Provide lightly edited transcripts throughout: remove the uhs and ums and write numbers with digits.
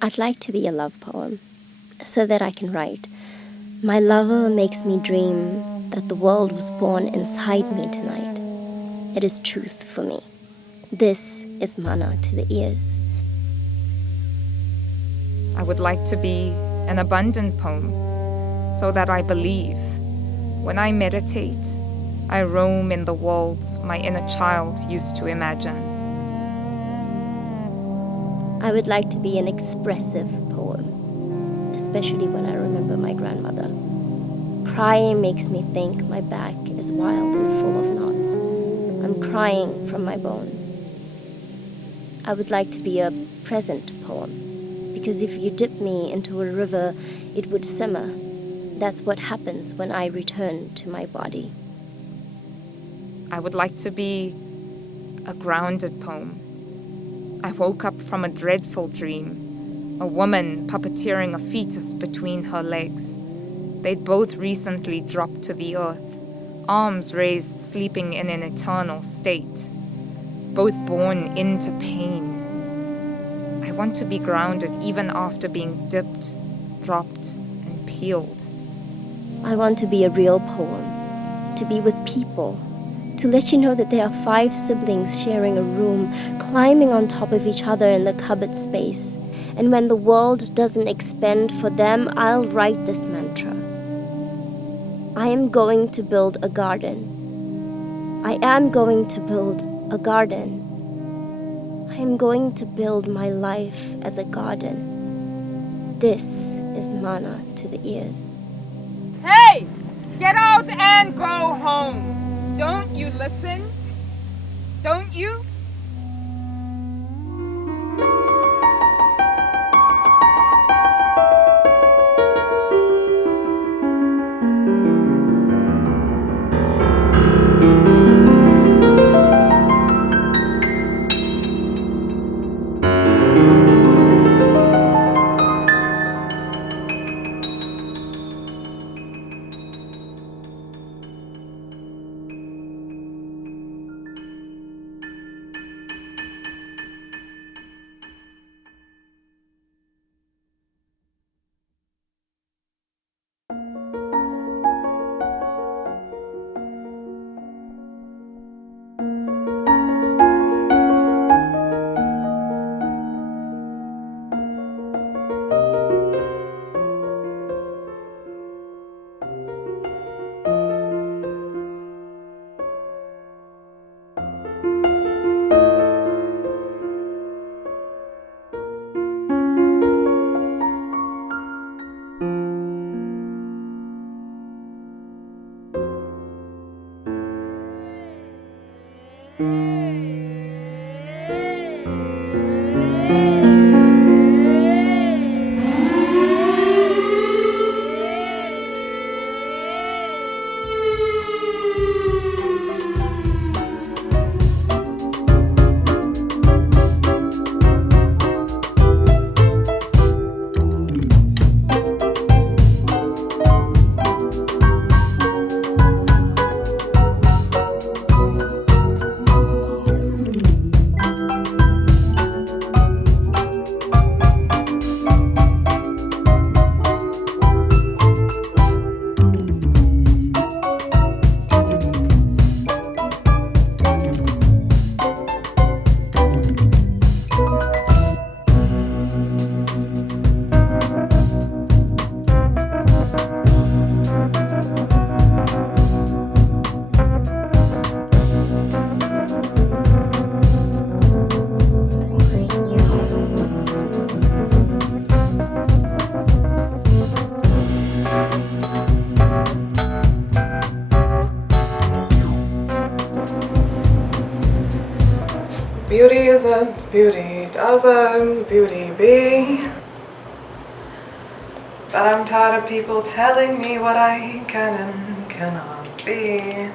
I'd like to be a love poem, so that I can write. My lover makes me dream that the world was born inside me tonight. It is truth for me. This is manna to the ears. I would like to be an abundant poem, so that I believe. When I meditate, I roam in the worlds my inner child used to imagine. I would like to be an expressive poem, especially when I remember my grandmother. Crying makes me think my back is wild and full of knots. I'm crying from my bones. I would like to be a present poem, because if you dip me into a river, it would simmer. That's what happens when I return to my body. I would like to be a grounded poem. I woke up from a dreadful dream, a woman puppeteering a fetus between her legs. They'd both recently dropped to the earth, arms raised, sleeping in an eternal state, both born into pain. I want to be grounded even after being dipped, dropped, and peeled. I want to be a real poem, to be with people, to let you know that there are 5 siblings sharing a room, climbing on top of each other in the cupboard space. And when the world doesn't expand for them, I'll write this mantra. I am going to build a garden. I am going to build a garden. I am going to build my life as a garden. This is manna to the ears. Hey! Get out and go home! Don't you listen? Don't you? Beauty is as beauty does as beauty be. But I'm tired of people telling me what I can and cannot be.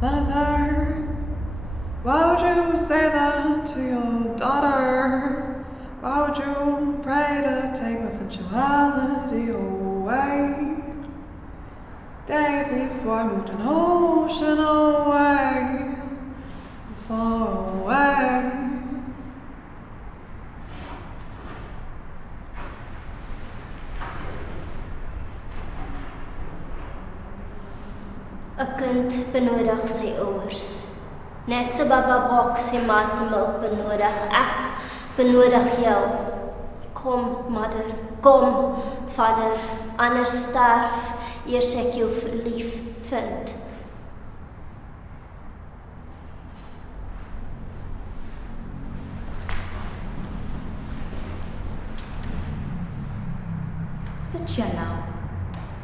Mother, why would you say that to your daughter? Why would you pray to take my sensuality away? Day before I moved an ocean away, far away. Een kind benodig sy ouers. Nes 'n baba bok sy ma se melk benodig. Ek benodig jou. Kom, mother, kom, vader, anders sterf eers ek jou verlief vind. Sit here now.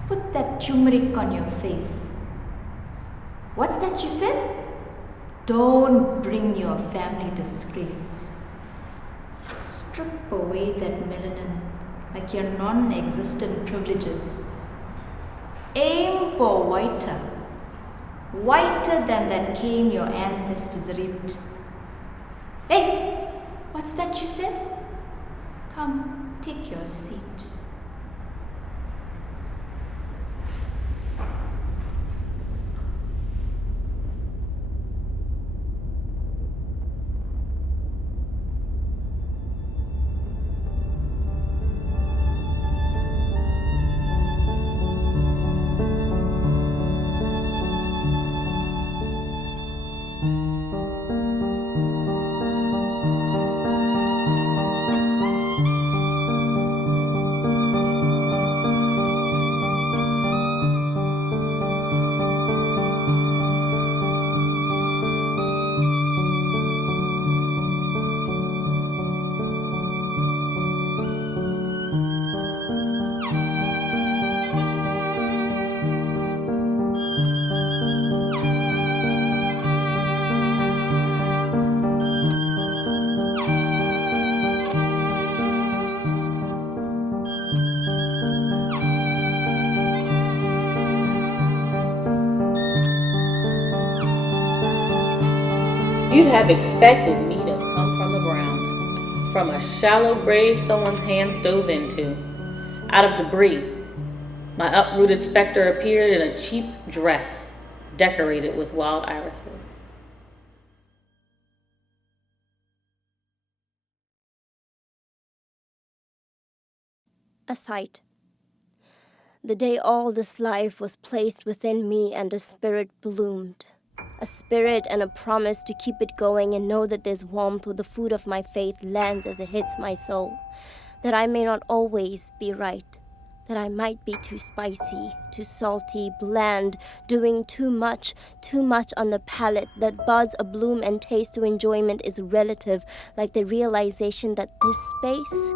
Put that turmeric on your face. What's that you said? Don't bring your family disgrace. Strip away that melanin like your non-existent privileges. Aim for whiter. Whiter than that cane your ancestors reaped. Hey, what's that you said? Come, take your seat. You'd have expected me to come from the ground, from a shallow grave someone's hands dove into. Out of debris, my uprooted specter appeared in a cheap dress, decorated with wild irises. A sight. The day all this life was placed within me and a spirit bloomed. A spirit and a promise to keep it going and know that there's warmth where the food of my faith lands as it hits my soul. That I may not always be right. That I might be too spicy, too salty, bland, doing too much on the palate. That buds a bloom and taste to enjoyment is relative, like the realization that this space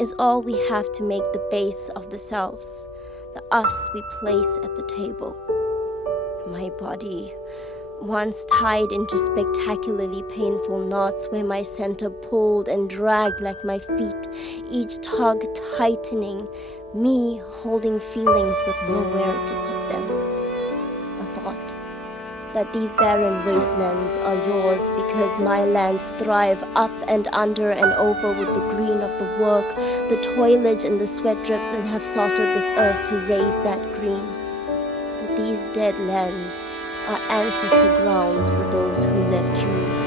is all we have to make the base of the selves. The us we place at the table. My body, once tied into spectacularly painful knots where my center pulled and dragged like my feet, each tug tightening, me holding feelings with nowhere to put them. A thought that these barren wastelands are yours because my lands thrive up and under and over with the green of the work, the toilage and the sweat drips that have salted this earth to raise that green. But these dead lands are ancestor grounds for those who left you behind.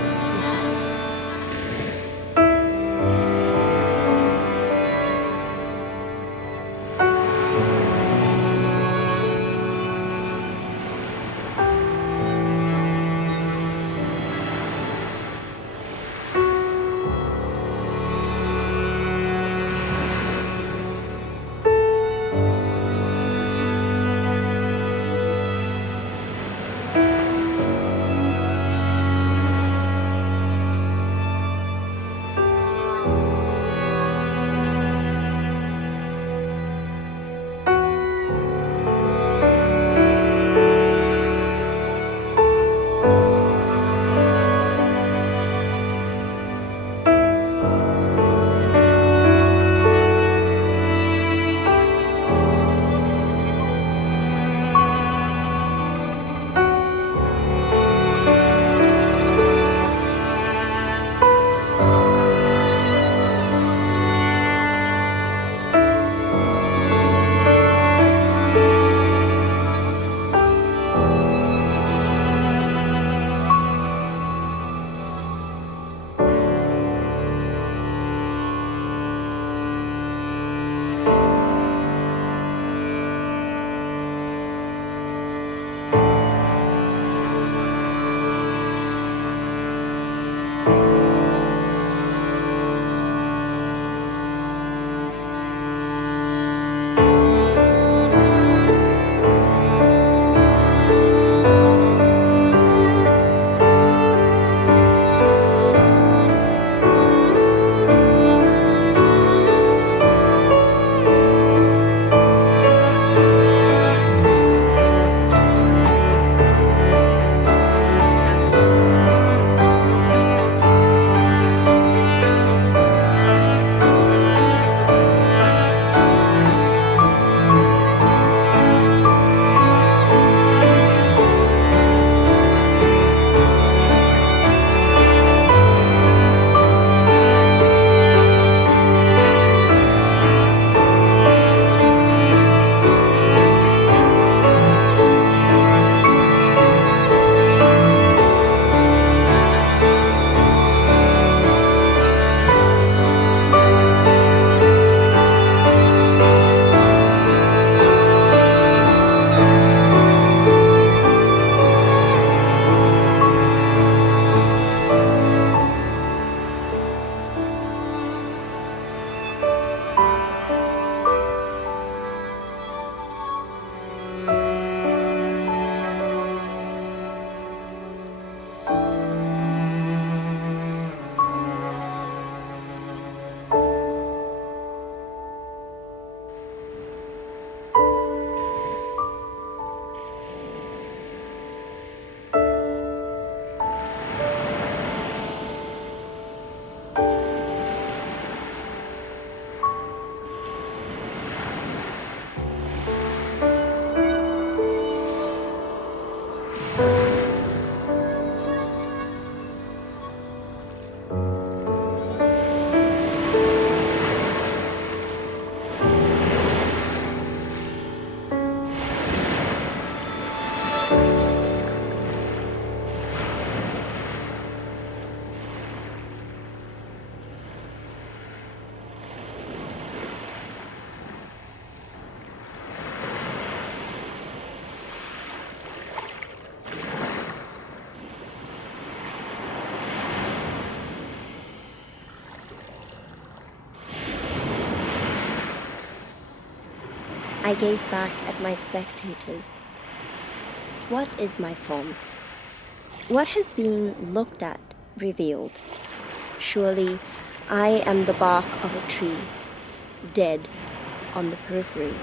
I gaze back at my spectators. What is my form? What has been looked at revealed? Surely I am the bark of a tree, dead on the periphery.